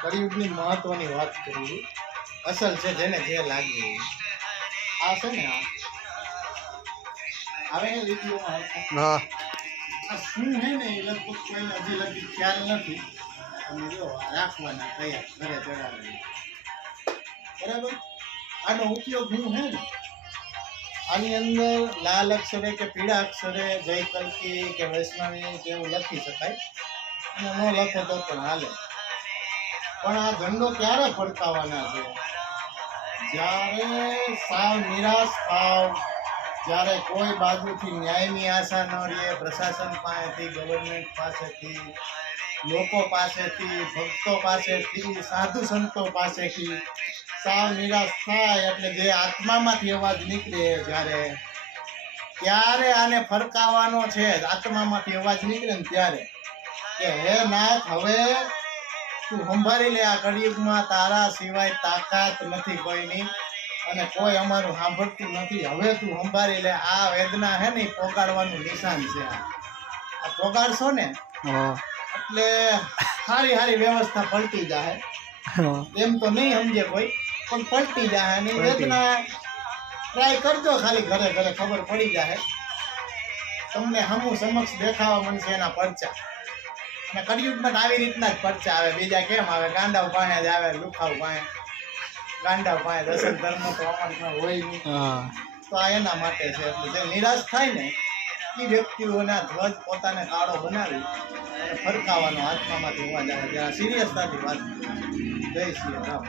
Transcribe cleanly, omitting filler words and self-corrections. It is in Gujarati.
કળિયુગની મહત્વની વાત કરી અસલ છે જેને જે લાગે આ છે ને આવે ને વિડીયોમાં હા આ શું હે ને એ લગભગ કોઈને હજી લગી ખ્યાલ નથી. તમે જો રાખવાના તૈયાર ઘરે ચડાવી બરાબર. આનો ઉપયોગ હું હે ને આની અંદર લાલ અક્ષરે કે પીળા અક્ષરે જય કલ્કી કે વૈષ્ણવી કે એવું લખી શકાય અને ન લખો તો પણ હાલે. પણ આ ઝંડો ક્યારે ફરકાવવાના છે? જ્યારે સાવ નિરાશ થાવ, જ્યારે કોઈ બાજુથી ન્યાયની આશા ન રહે, પ્રશાસન પાસેથી, ગવર્મેન્ટ પાસેથી, લોકો પાસેથી, ભક્તો પાસેથી, સાધુ સંતો પાસેથી સાવ નિરાશ થાય એટલે જે આત્મામાંથી અવાજ નીકળે ત્યારે આને ફરકાવવાનો છે. આત્મામાંથી અવાજ નીકળે ને ત્યારે કે હે નાથ, હવે તું સંભાળી લે. આ કળિયુગમાં તારા સિવાય તાકાત નથી કોઈની અને કોઈ અમારું સાંભળતું નથી. હવે તું સંભાળી લે. આ વેદના હે ને પોગાડવાનું નિશાન છે. આ પોગાડશો ને એટલે સારી સારી વ્યવસ્થા પલટી જાય. એમ તો નહીં સમજે કોઈ, પણ પલટી જાય. અને વેદના ટ્રાય કરજો ખાલી, ઘરે ઘરે ખબર પડી જાય. તમને હમું સમક્ષ દેખાવા મળશે એના પરચા. અને કળિયુગમાં આવી રીતના જ પરચા આવે. બીજા કેમ આવે? ગાંડાઓ પાસે જ આવે, લુખાવ પાસે. ગાંડાઓ પાસે દર્શન ધર્મ તો અમારી હોય નહીં. તો આ એના માટે છે. એટલે જે નિરાશ થાય ને એ વ્યક્તિઓના ધ્વજ પોતાને કાળો બનાવી અને ફરકાવવાનો આત્મામાંથી અવાજ આવે. ત્યાં સિરિયસતાથી વાત જય શ્રી રામ.